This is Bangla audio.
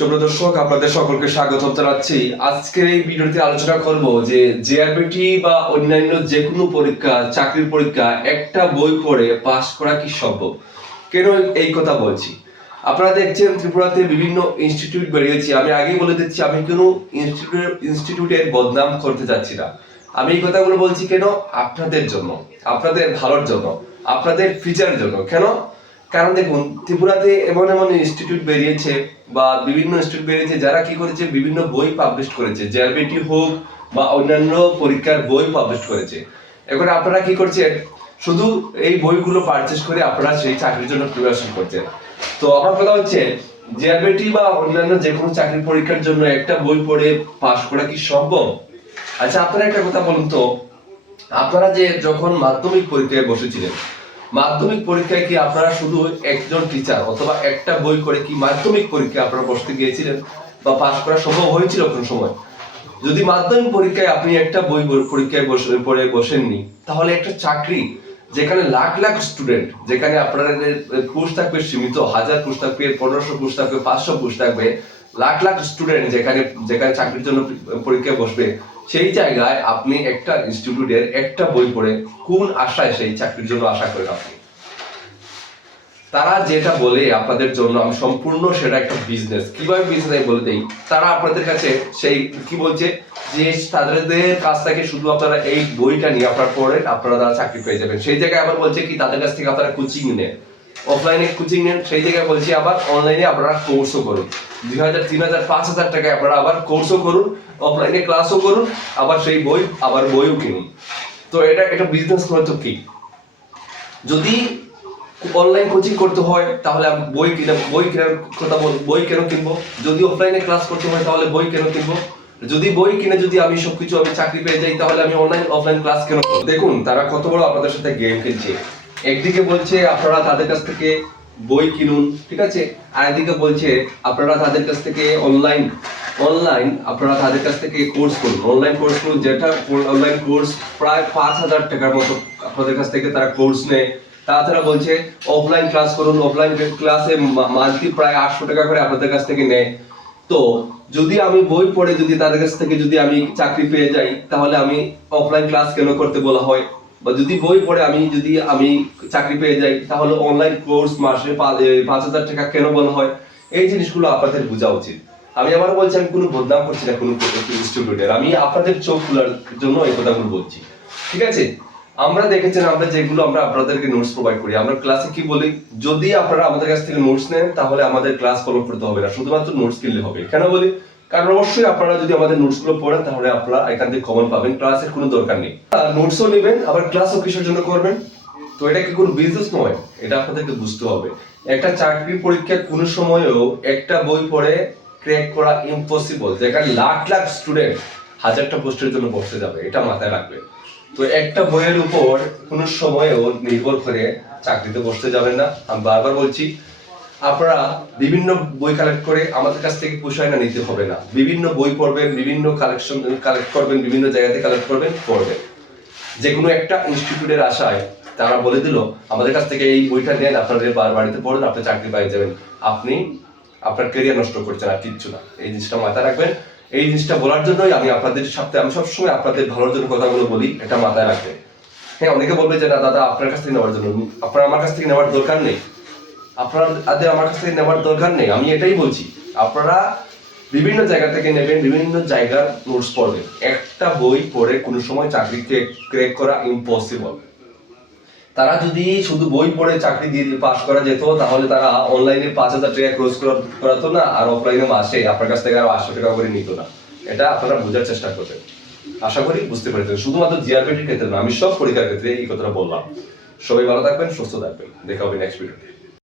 সুপ্রিয় দর্শক, আপনাদের সকলকে স্বাগত জানাচ্ছি। আজকের এই ভিডিওতে আলোচনা করব যে জিআরবিটি বা অন্যান্য যে কোনো পরীক্ষা, চাকরির পরীক্ষা একটা বই পড়ে পাস করা কি সম্ভব। কেন এই কথা বলছি? আপনারা দেখছেন ত্রিপুরাতে বিভিন্ন ইনস্টিটিউট বেরিয়েছে। আমি আগেই বলে দিচ্ছি, আমি কোনো ইনস্টিটিউটের বদনাম করতে যাচ্ছি না। আমি এই কথাগুলো বলছি কেন? আপনাদের জন্য, আপনাদের ভালোর জন্য, আপনাদের ফিচারের জন্য। কেন? কারণ দেখুন, ত্রিপুরাতে এমন এমন ইনস্টিটিউট বেরিয়েছে বা বিভিন্ন ইনস্টিটিউট বেরিয়েছে যারা কি করেছে, বিভিন্ন বই পাবলিশ করেছে, জিআরবিটি হোক বা অন্যান্য পরীক্ষার বই পাবলিশ করেছে। এখন আপনারা কি করছেন, শুধু এই বইগুলো পারচেজ করে আপনারা সেই চাকরির জন্য প্রিপারেশন করছেন। তো আমার কথা হচ্ছে, জিআরবিটি বা অন্যান্য যে কোনো চাকরির পরীক্ষার জন্য একটা বই পড়ে পাশ করা কি সম্ভব? আচ্ছা, আপনারা একটা কথা বলুন তো, আপনারা যে যখন মাধ্যমিক পরীক্ষায় বসেছিলেন, মাধ্যমিক পরীক্ষায় কি আপনারা শুধু একজন টিচার অথবা একটা বই করে কি মাধ্যমিক পরীক্ষায় আপনারা বসতে গিয়েছিলেন বা পাস করা সম্ভব হয়েছিল কোন সময়? যদি মাধ্যমিক পরীক্ষায় আপনি একটা বই পরীক্ষায় পড়ে বসেননি, তাহলে একটা চাকরি যেখানে লাখ লাখ স্টুডেন্ট, যেখানে আপনাদের কোর্স থাকবে সীমিত, 1000 কোর্স থাকবে, 1500 কোর্স থাকবে, 500 কোর্স থাকবে, লাখ লাখ স্টুডেন্ট যেখানে যেখানে চাকরির জন্য পরীক্ষায় বসবে, সেই জায়গায় আপনি একটা ইনস্টিটিউটের একটা বই পড়ে কোন আশায় সেই চাকরির জন্য আশা করেন আপনি? তারা যেটা বলে আপনাদের জন্য, আমি সম্পূর্ণ সেটা একটা বিজনেস। কিভাবে বিজনেস বলে দেই, তারা আপনাদের কাছে সেই কি বলছে যে তাদের কাছ থেকে শুধু আপনারা এই বইটা নিয়ে আপনারা পড়েন, আপনারা তারা চাকরি পেয়ে যাবেন। সেই জায়গায় আবার বলছে কি তাদের কাছ থেকে আপনারা কোচিং নেন, অফলাইনে কোচিং নেন। সেই জায়গায় বলছি আবার অনলাইনে আপনারা কোর্সও করুন, 2000, 3000, 5000 টাকায় আপনারা আবার কোর্সও করুন, অফলাইনে ক্লাসও করুন, আবার সেই বই আবার বইও কিনুন। তো এটা বিজনেস করে তো কি? যদি অনলাইন কোচিং করতে হয় তাহলে আমি বই কেনার কথা বই কেন কিনবো? যদি অফলাইনে ক্লাস করতে হয় তাহলে বই কেন কিনবো? যদি বই কিনে যদি আমি সবকিছু আমি চাকরি পেয়ে যাই, তাহলে আমি অফলাইন ক্লাস কেন করবো? দেখুন, তারা কত বড় আপনাদের সাথে গেম খেলছে। একদিকে বলছে আপনারা তাদের কাছ থেকে বই কিনুন, ঠিক আছে, আর একদিকে বলছে আপনারা তাদের কাছ থেকে অনলাইন আপনারা তাদের কাছ থেকে কোর্স করুন, অনলাইন কোর্স করুন, যেটা অনলাইন কোর্স প্রায় 5000 টাকার মতো আপনাদের কাছ থেকে তারা কোর্স নেয়। তাছাড়া বলছে অফলাইন ক্লাস করুন, অফলাইন ক্লাসে মান্থলি প্রায় 800 টাকা করে আপনাদের কাছ থেকে নেয়। তো যদি আমি বই পড়ে যদি তাদের কাছ থেকে যদি আমি চাকরি পেয়ে যাই, তাহলে আমি অফলাইন ক্লাস কেন করতে বলা হয়? বা যদি বই পড়ে যদি আমি চাকরি পেয়ে যাই, তাহলে অনলাইন কোর্স মাসে 5000 টাকা কেন বলা হয়? এই জিনিসগুলো আপনাদের বোঝা উচিত। আমি আবার বলছি, আমি কোনো বদনাম করছি না কোনো স্টুডেন্টের, আমি আপনাদের চোখ খোলার জন্য এই কথাগুলো বলছি, ঠিক আছে? আমরা দেখেছেন, আমরা যেগুলো আমরা আপনাদেরকে নোটস প্রোভাইড করি, আমরা ক্লাসে কি বলি, যদি আপনারা আমাদের কাছ থেকে নোটস নেন তাহলে আমাদের ক্লাস ফলো করতে হবে না, শুধুমাত্র নোটস কিনলে হবে। কেন বলি? কারণ অবশ্যই আপনারা যদি আমাদের নোটস গুলো পড়েন তাহলে আপনারা এখান থেকে কমন পাবেন, ক্লাসের কোনো দরকার নেই। নোটসও নেবেন, আবার ক্লাসও কিসের জন্য করবেন? তো এটা কি কোনো বিজনেস নয়, এটা আপনাদেরকে বুঝতে হবে। একটা চাকরির পরীক্ষা কোনো সময়ও একটা বই পড়ে ক্র্যাক করা ইম্পসিবল, যেখানে লাখ লাখ স্টুডেন্ট 1000টা পোস্টের জন্য বসতে যাবে, এটা মাথায় রাখবেন। তো একটা বইয়ের উপর কোনো সময়ও নির্ভর করে চাকরিতে বসতে যাবেন না। আমি বারবার বলছি, আপনারা বিভিন্ন বই কালেক্ট করে আমাদের কাছ থেকে পোষায় না নিতে হবে না, বিভিন্ন বই পড়বেন, বিভিন্ন কালেক্ট করবেন, বিভিন্ন জায়গাতে কালেক্ট করবেন, পড়বেন। যে কোনো একটা ইনস্টিটিউটের আশায় তারা বলে দিল আমাদের কাছ থেকে এই বইটা নেন, আপনাদের বাড়িতে পড়ুন, আপনি চাকরি পেয়ে যাবেন। আপনি আপনার ক্যারিয়ার নষ্ট করছেন, আর কিচ্ছু না। এই জিনিসটা মাথায় রাখবেন। এই জিনিসটা বলার জন্যই আমি আপনাদের সাথে, আমি সবসময় আপনাদের ভালোর জন্য কথাগুলো বলি, এটা মাথায় রাখবেন। হ্যাঁ, অনেকে বলবে যে না দাদা, আপনার কাছ থেকে নেওয়ার জন্য, আপনার আমার কাছ থেকে নেওয়ার দরকার নেই, আমার কাছ থেকে নেওয়ার দরকার নেই। আমি এটাই বলছি, আপনারা বিভিন্ন জায়গা থেকে নেবেন, বিভিন্ন জায়গার নোটস পড়বেন। একটা বই পড়ে কোনো সময় চাকরিকে ক্র্যাক করা ইম্পসিবল। তারা যদি শুধু বই পড়ে চাকরি দিয়ে পাস করা যেত, তাহলে তারা অনলাইনে 5000 টাকা খরচ করাতো না, আর অফলাইনে মাসে আপনার কাছ থেকে আরো 800 টাকা করে নিত না। এটা আপনারা বোঝার চেষ্টা করবেন। আশা করি বুঝতে পেরেছেন। শুধুমাত্র জিআরবিটির ক্ষেত্রে না, আমি সব পরীক্ষার ক্ষেত্রে এই কথাটা বললাম। সবাই ভালো থাকবেন, সুস্থ থাকবেন। দেখা হবে নেক্সট ভিডিওতে।